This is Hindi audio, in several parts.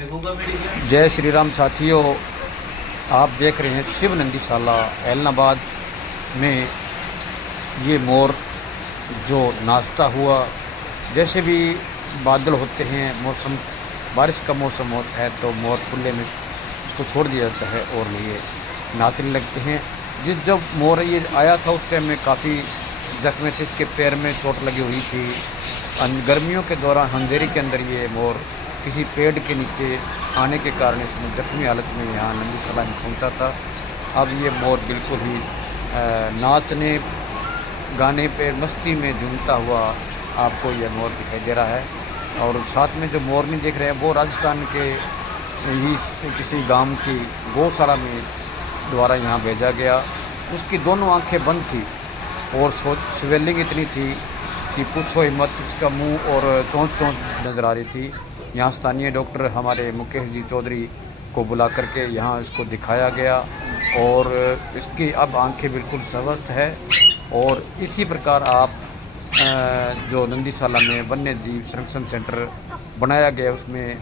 जय श्री राम साथियों, आप देख रहे हैं शिव नंदीशाला ऐलनाबाद में। ये मोर जो नाचता हुआ, जैसे भी बादल होते हैं, मौसम बारिश का मौसम होता है तो मोर खुले में उसको छोड़ दिया जाता है और ये नाचने लगते हैं। जब मोर ये आया था उस टाइम में काफ़ी जख्मी थे, इसके पैर में चोट लगी हुई थी। गर्मियों के दौरान अंधेरी के अंदर ये मोर किसी पेड़ के नीचे आने के कारण इसमें जख्मी हालत में यहाँ नंदीशाला में पहुँचा था। अब ये मोर बिल्कुल ही नाचने गाने पे मस्ती में झूमता हुआ आपको ये मोर दिखाई दे रहा है। और साथ में जो मोरनी देख रहे हैं वो राजस्थान के ही किसी गांव की गौशाला में द्वारा यहाँ भेजा गया। उसकी दोनों आंखें बंद थी और स्वेलिंग इतनी थी कि पूछो ही मत। इसका मुंह और चोंच नज़र आ रही थी। यहाँ स्थानीय डॉक्टर हमारे मुकेश जी चौधरी को बुला करके यहाँ इसको दिखाया गया और इसकी अब आंखें बिल्कुल स्वस्थ है। और इसी प्रकार आप जो नंदीशाला में वन्य जीव संरक्षण सेंटर बनाया गया, उसमें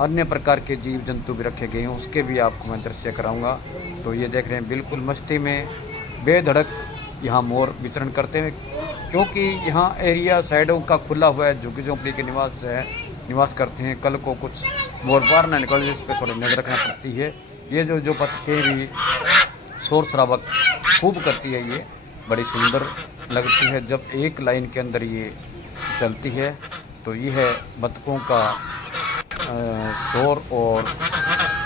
अन्य प्रकार के जीव जंतु भी रखे गए हैं, उसके भी आपको मैं दृश्य कराऊंगा। तो ये देख रहे हैं बिल्कुल मस्ती में बेधड़क यहाँ मोर विचरण करते हैं, क्योंकि यहाँ एरिया साइडों का खुला हुआ है, झुग्गी झोंपड़ी के निवास करते हैं। कल को कुछ मोर बाहर न निकल जाए, इस पर थोड़ी नजर रखना पड़ती है। ये जो बतखें भी शोर शराबा खूब करती है, ये बड़ी सुंदर लगती है जब एक लाइन के अंदर ये चलती है। तो ये है बतखों का शोर। और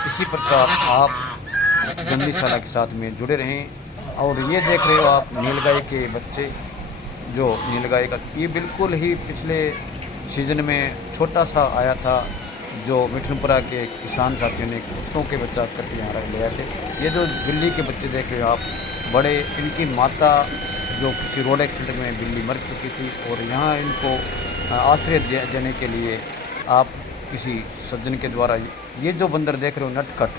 इसी प्रकार आप नंदीशाला के साथ में जुड़े रहें। और ये देख रहे हो आप नीलगाय के बच्चे, जो नीलगाय का ये बिल्कुल ही पिछले सीजन में छोटा सा आया था, जो मिठनपुरा के किसान साथियों ने कुत्तों के बच्चा करके यहाँ रख लिया थे। ये जो बिल्ली के बच्चे देख रहे हो आप, बड़े इनकी माता जो किसी रोड एक्सीडेंट में बिल्ली मर चुकी थी और यहाँ इनको आश्रय देने के लिए आप किसी सज्जन के द्वारा ये जो बंदर देख रहे हो नटखट,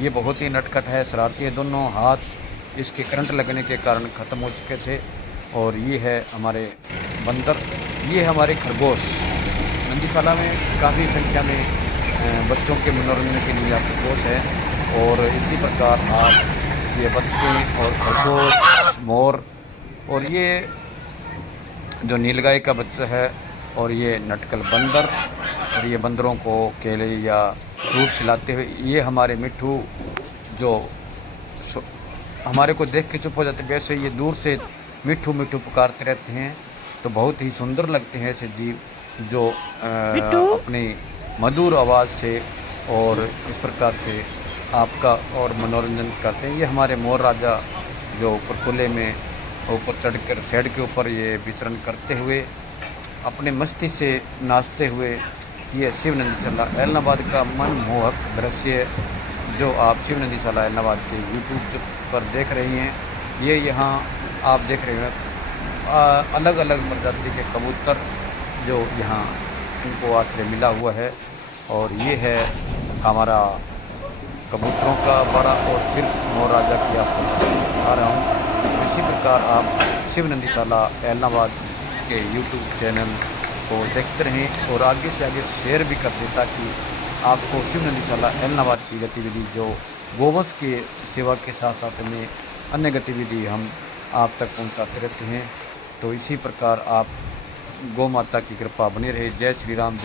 ये बहुत ही नटखट है, शरारती है। दोनों हाथ इसके करंट लगने के कारण ख़त्म हो चुके थे। और ये है हमारे बंदर, ये हमारे खरगोश। नंदीशाला में काफ़ी संख्या में बच्चों के मनोरंजन के लिए खरगोश है। और इसी प्रकार आप ये बच्चे और खरगोश, मोर और ये जो नीलगाय का बच्चा है और ये नटकल बंदर, और ये बंदरों को केले या फ्रूट खिलाते हुए ये हमारे मिट्ठू जो हमारे को देख के चुप हो जाते, वैसे ये दूर से मिट्ठू मिट्ठू पुकारते रहते हैं। तो बहुत ही सुंदर लगते हैं ऐसे जीव जो अपनी मधुर आवाज़ से और इस प्रकार से आपका और मनोरंजन करते हैं। ये हमारे मोर राजा जो ऊपर खुले में ऊपर चढ़कर शेड के ऊपर ये विचरण करते हुए अपने मस्ती से नाचते हुए, ये शिव नंदीशाला ऐलनाबाद का मनमोहक दृश्य जो आप शिव नंदीशाला ऐलनाबाद के यूट्यूब पर देख रही हैं। ये यहाँ आप देख रहे हैं अलग अलग प्रजाति के कबूतर जो यहाँ इनको आश्रय मिला हुआ है। और ये है हमारा कबूतरों का बड़ा और फिर मोर राजा की आपको बता रहा हूँ। इसी प्रकार आप शिव नंदीशाला ऐलनाबाद के यूट्यूब चैनल को देखते रहें और आगे से आगे शेयर भी कर दें, ताकि आपको शिव नंदीशाला ऐलनाबाद की गतिविधि जो गोवंश के सेवा के साथ साथ में अन्य गतिविधि हम आप तक पहुंचाते रहते हैं। तो इसी प्रकार आप गौ माता की कृपा बनी रहे। जय श्री राम, जय